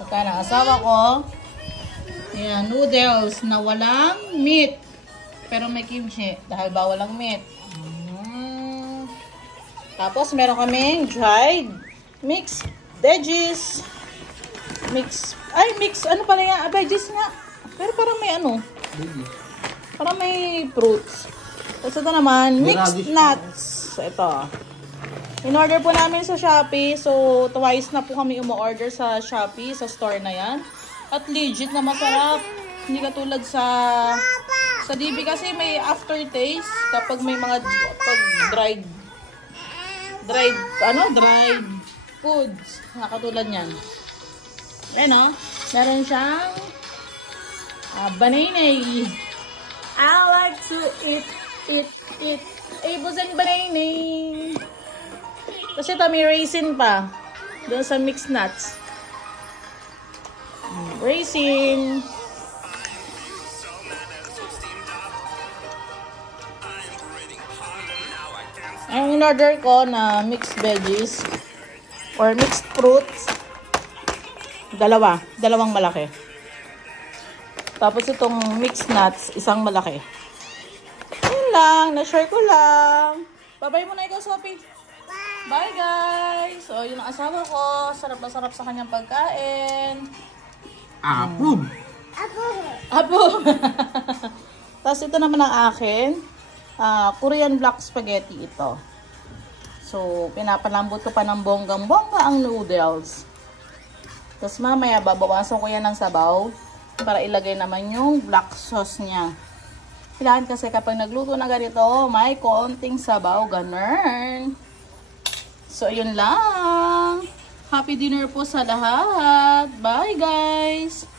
Saka ng asawa ko. Ayan, noodles na walang meat. Pero may kimchi dahil bawal ang meat. Tapos meron kaming dried mixed veggies. Mix, ano pala yan? Veggies nga. Pero parang may ano. Parang may fruits. Tapos ito naman, mixed nuts. Ito. In-order po namin sa Shopee. So, twice na po kami umu-order sa Shopee, sa store na yan. At legit na masarap. Hindi katulad sa DB kasi may aftertaste kapag may mga dried foods. Katulad niyan. Ayan o. Meron siyang banana. I like to eat. Aples and banana. Kasi ito may raisin pa. Doon sa mixed nuts. Raisin. Ang in-order ko na mixed veggies or mixed fruits. Dalawang malaki. Tapos itong mixed nuts, isang malaki. Yun lang, na-share ko lang. Bye-bye muna ikaw, Sophie. Bye, guys. So, yun ang asawa ko. Sarap na sarap sa kanyang pagkain. Approve. Tapos ito naman ang akin. Korean black spaghetti ito. So, pinapalambot ko pa ng bonggang-bongga ang noodles. Tapos mamaya, babawasan ko yan ng sabaw para ilagay naman yung black sauce niya. Kailangan kasi kapag nagluto na ganito, may konting sabaw, ganun. So, yun lang. Happy dinner po sa lahat. Bye, guys!